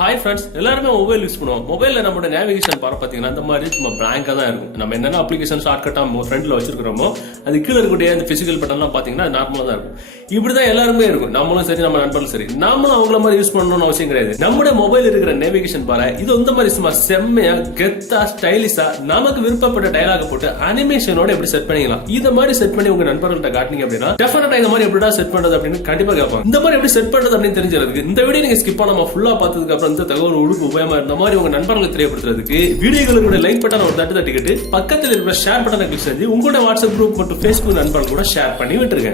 Hi friends, எல்லாருமே mobile use பண்ணுவோம். மொபைலில் நம்மளோட நேவிகேஷன் பாரு பார்த்தீங்கன்னா இந்த மாதிரி சும்மா பிளாங்காக தான் இருக்கும். நம்ம என்னென்ன அப்ளிகேஷன் ஷார்ட்கட்டாக ஃப்ரண்ட்ல வச்சிருக்கிறோமோ அது கீழே இருக்கக்கூடிய இந்த பிசிக்கல் பட்டன்லாம் பார்த்தீங்கன்னா அது நார்மலாக தான் இருக்கும். இப்படி தான் எல்லாருமே இருக்கும். நம்மளும் சரி, நம்ம நண்பர்களும் சரி. நம்மளும் அவங்கள மாதிரி யூஸ் பண்ணணும்னு அவசியம் கிடையாது. நம்மளோட மொபைல் இருக்கிற நேவிகேஷன் பாரு இது இந்த மாதிரி சும்மா செம்மையா கெத்தா ஸ்டைலிஷா நமக்கு விருப்பப்பட்ட டயலாக போட்டு அனிமேஷனோட எப்படி செட் பண்ணிக்கலாம். இந்த மாதிரி செட் பண்ணி உங்க நண்பர்கள்ட்ட காட்டினீங்க அப்படின்னா டெஃபினட்டா இந்த மாதிரி எப்படிடா செட் பண்றது அப்படின்னு கண்டிப்பா கேட்பாங்க. இந்த மாதிரி எப்படி செட் பண்றது அப்படின்னு தெரிஞ்சிருக்கு. இந்த வீடியோ நீங்க ஸ்கிப் பண்ணாம ஃபுல்லா பார்த்ததுக்கு அப்புறம் இந்த தகவல் உழுப்பு உபயமா இருந்த மாதிரி உங்க நண்பர்களுக்கு தெரியப்படுத்துறதுக்கு வீடியோகளுடைய லைக் பட்டன் ஒரு தட்டு தட்டிக்கிட்டு பக்கத்தில் இருக்கிற ஷேர் பட்டனை கிளிக் செஞ்சு உங்களோட வாட்ஸ்அப் குரூப் மற்றும் Facebook நண்பர்கள் கூட ஷேர் பண்ணி விட்டுருங்க.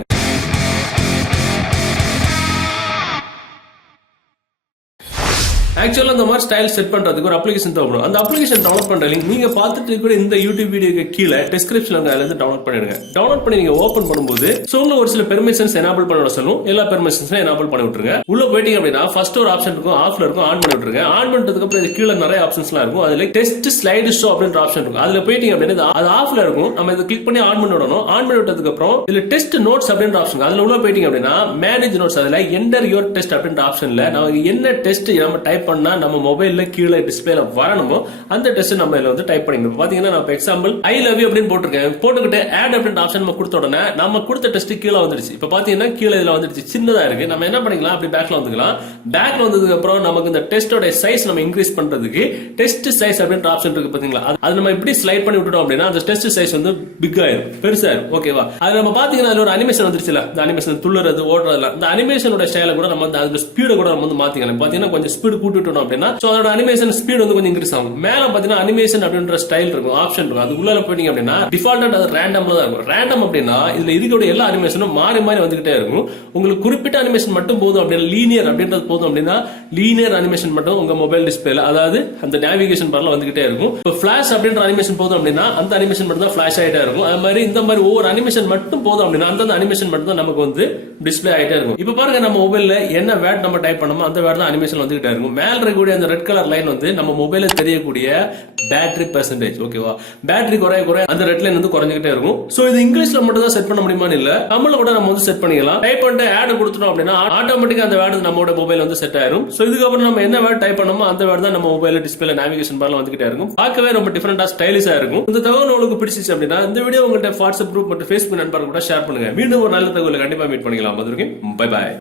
ஆக்சுவலா இந்த மாதிரி ஸ்டைல் செட் பண்றதுக்கு ஒரு அப்ளிகேஷன் தேவைப்படும். அந்த அப்ளிகேஷன் டவுன்லோட் பண்ற லிங்க் நீங்க பார்த்துட்டு இருக்கிற இந்த யூடியூப் வீடியோக்கு கீழே டிஸ்கிரிப்ஷன்ல இருந்து டவுன்லோட் பண்ணிடுங்க. டவுன்லோட் பண்ணி நீங்க ஓபன் பண்ணும்போது உங்களுக்கு ஒரு சில பெர்மிஷன்ஸ் எனேபிள் பண்ண சொல்லும். எல்லா பெர்மிஷன்ஸும் எனேபிள் பண்ணி விட்டுருங்க. உள்ள போயிட்டீங்க அப்படின்னா ஃபர்ஸ்ட் ஒரு ஆப்ஷன் இருக்கும், ஆஃப்ல இருக்கும், ஆன் பண்ணி விட்டுருங்க. ஆன் பண்ணதுக்கு அப்புறம் இது கீழே நிறைய ஆப்ஷன்ஸ்லாம் இருக்கும். அதுல டெஸ்ட் ஸ்லைடு ஷோ அப்படின்ற ஆப்ஷன் இருக்கும். அதுல போயிட்டீங்க அப்படின்னா அது ஆஃப்ல இருக்கும். நம்ம இதை கிளிக் பண்ணி ஆன் பண்ணி விடணும். ஆன் பண்ணி விட்டதுக்கு அப்புறம் இதுல டெஸ்ட் நோட்ஸ் அப்படின்ற ஆப்ஷன் அதுல உள்ள போயிட்டீங்க அப்படின்னா மேனேஜ் நோட்ஸ் அதுல என்டர் யுவர் டெஸ்ட் அப்படின்ற ஆப்ஷன்ல நம்ம என்ன டெஸ்ட் நம்ம டைப் பண்ணா நம்ம மொபைல் கீழே டிஸ்பிளேல வரணுமோ அந்த டெஸ்ட் நம்ம இதுல வந்து டைப் பண்ணிக்கணும். பாத்தீங்கன்னா நான் எக்ஸாம்பிள் ஐ லவ் யூ அப்படின்னு போட்டுருக்கேன். போட்டுக்கிட்டு ஆட் அப்படின்ற ஆப்ஷன் நம்ம கொடுத்த உடனே நம்ம கொடுத்த டெஸ்ட் கீழே வந்துருச்சு. இப்ப பாத்தீங்கன்னா கீழே இதுல வந்துருச்சு, சின்னதா இருக்கு. நம்ம என்ன பண்ணிக்கலாம், அப்படி பேக்ல வந்துக்கலாம். பேக்ல வந்ததுக்கு அப்புறம் நமக்கு இந்த டெஸ்டோட சைஸ் நம்ம இன்க்ரீஸ் பண்றதுக்கு டெஸ்ட் சைஸ் அப்படின்ற ஆப்ஷன் இருக்கு பாத்தீங்களா, அது நம்ம இப்படி ஸ்லைட் பண்ணி விட்டுட்டோம் அப்படின்னா அந்த டெஸ்ட் சைஸ் வந்து பிக் ஆயிரும், பெருசா இருக்கும். ஓகேவா? அது நம்ம பாத்தீங்கன்னா அதுல ஒரு அனிமேஷன் வந்துருச்சுல, இந்த அனிமேஷன் துள்ளுறது ஓடுறதுல இந்த அனிமேஷனோட ஸ்டைல கூட நம்ம அந்த ஸ்பீட கூட நம்ம வந்து மாத்திக்கலாம். பாத்தீங்கன்னா கொஞ்சம் ஸ்பீடு கூட்டி விட்டோம் அப்படின்னா அதோட அனிமேஷன் ஸ்பீட் வந்து கொஞ்சம் இன்க்ரீஸ் ஆகும். மேல பாத்தீங்கன்னா அனிமேஷன் அப்படின்ற ஸ்டைல் இருக்கும், ஆப்ஷன் இருக்கும். அது உள்ள போயிட்டீங்க அப்படின்னா டிஃபால்ட்டா அது ரேண்டம்ல தான் இருக்கும். ரேண்டம் அப்படின்னா இதுல இருக்கக்கூடிய எல்லா அனிமேஷனும் மாறி மாறி வந்துகிட்டே இருக்கும். உங்களுக்கு குறிப்பிட்ட அனிமேஷன் மட்டும் போதும் அப்படின்னா லீனியர் அப்படின்றது போதும் அப்படின்னா லீனியர் அனிமேஷன் மட்டும் உங்க மொபைல் டிஸ்பிளேல அதாவது அந்த நேவிகேஷன் பார்ல வந்துகிட்டே இருக்கும். இப்போ ஃபிளாஷ் அப்படின்ற அனிமேஷன் போதும் அப்படின்னா அந்த அனிமேஷன் மட்டும் தான் ஃபிளாஷ் ஆயிட்டே இருக்கும். அது மாதிரி இந்த மாதிரி ஒவ்வொரு அனிமேஷன் மட்டும் போதும் அப்படின்னா அந்த அனிமேஷன் மட்டும் தான் நமக்கு வந்து டிஸ்பிளே ஆயிட்டே இருக்கும். இப்ப பாருங்க, நம்ம மொபைல்ல என்ன வேர்ட் நம்ம டைப் பண்ணோமோ அந்த வேர்ட் தான் அனிமேஷன் வந்துகிட்டே இருக்கும். மேல இருக்கக்கூடிய அந்த ரெட் கலர் லைன் வந்து நம்ம மொபைல்ல தெரியக்கூடிய பேட்டரி பெர்சன்டேஜ். ஓகேவா? பேட்டரி குறைய அந்த ரெட் லைன் வந்து குறைஞ்சிட்டே இருக்கும். சோ இது இங்கிலீஷ்ல மட்டும் தான் செட் பண்ண முடியுமா இல்ல, தமிழ்ல கூட நம்ம வந்து செட் பண்ணிக்கலாம். டைப் பண்ணிட்டு ஆட் கொடுத்துட்டோம் அப்படின்னா ஆட்டோமேட்டிக்கா அந்த வேர்ட் நம்மளோட மொபைல் வந்து செட் ஆயிரும். சோ இதுக்கப்புறம் நம்ம என்ன வேர்ட் டைப் பண்ணோமோ அந்த வேர்ட் தான் நம்ம மொபைல் டிஸ்பிளே நேவிகேஷன் பார்ல வந்துகிட்டே இருக்கும். பார்க்கவே ரொம்ப டிஃபரெண்டா ஸ்டைலிஷா இருக்கும். இந்த தகவல் உங்களுக்கு பிடிச்சிச்சு அப்படின்னா இந்த வீடியோ உங்கள்ட்ட வாட்ஸ்அப் குரூப் மற்றும் Facebook நண்பர்கள் கூட ஷேர் பண்ணுங்க. மீண்டும் ஒரு நல்ல தகவலை கண்டிப்பா மீட் பண்ணிக்கலாம். Bye bye.